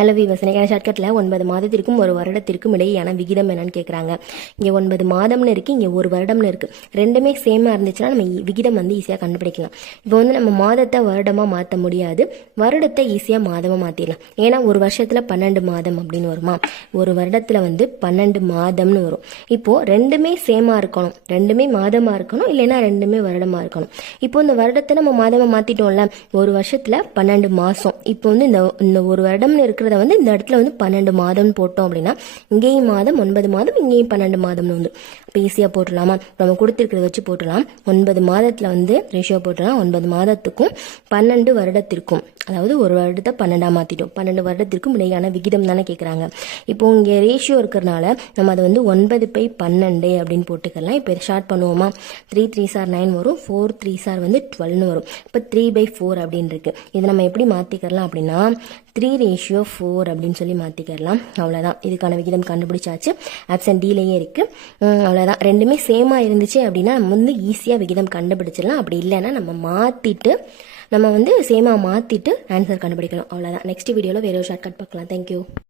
Hello viewers, எனக்கு ஷார்ட்கட்டில் 9 மாதத்திற்கும் ஒரு வருடத்திற்கும் இடையேயான விகிதம் என்னன்னு கேட்குறாங்க. இங்கே 9 மாதம்னு இருக்குது, இங்கே ஒரு வருடம்னு இருக்குது. ரெண்டுமே சேமாக இருந்துச்சுன்னா நம்ம விகிதம் ஈஸியாக கண்டுபிடிக்கலாம். இப்போ நம்ம மாதத்தை வருடமாக மாற்ற முடியாது, வருடத்தை ஈஸியாக மாதமாக மாற்றிடலாம். ஏன்னா ஒரு வருஷத்தில் 12 மாதம் அப்படின்னு வருமா, ஒரு வருடத்தில் 12 மாதம்னு வரும். இப்போது ரெண்டுமே சேமாக இருக்கணும், ரெண்டுமே மாதமாக இருக்கணும், இல்லைன்னா ரெண்டுமே வருடமாக இருக்கணும். இப்போ இந்த வருடத்தை நம்ம மாதமாக மாற்றிட்டோம்ல, ஒரு வருஷத்தில் 12 மாதம். இப்போ இந்த ஒரு வருடம்னு இருக்கிறத இந்த இடத்துல 12 மாதம் போட்டோம் அப்படின்னா இங்கேயும் மாதம் 9 மாதம், இங்கேயும் 12 மாதம்னு இப்போ ஈஸியாக போட்டுடலாமா. நம்ம கொடுத்துருக்கிறத வச்சு போட்டுடலாம். 9 மாதத்தில் ரேஷியோ போட்டுடலாம். 9 மாதத்துக்கும் 12 வருடத்திற்கும், அதாவது ஒரு வருடத்தை 12 மாற்றிட்டோம், 12 வருடத்திற்கும் இடையான விகிதம் தானே கேட்குறாங்க. இப்போ இங்கே ரேஷியோ இருக்கிறனால நம்ம அதை 9/12 அப்படின்னு போட்டுக்கலாம். இப்போ இதை ஷார்ட் பண்ணுவோமா, 3 3s are 9 வரும், 4 3s are 12 வரும். இப்போ 3/4 அப்படின்னு இருக்கு. இதை நம்ம எப்படி மாற்றிக்கலாம் அப்படின்னா 3:4 அப்படின்னு சொல்லி மாற்றிக்கலாம். அவ்வளோதான், இதுக்கான விகிதம் கண்டுபிடிச்சாச்சு. ஆப்ஷன் டிலேயே இருக்குது. அவ்வளோதான், ரெண்டுமே சேமாக இருந்துச்சு அப்படின்னா நம்ம ஈஸியாக விகிதம் கண்டுபிடிச்சிடலாம். அப்படி இல்லைன்னா நம்ம மாற்றிட்டு சேமாக மாற்றிட்டு ஆன்சர் கண்டுபிடிக்கணும். அவ்வளோதான். நெக்ஸ்ட் வீடியோவில் வேற ஒரு ஷார்ட்கட் பார்க்கலாம். தேங்க்யூ.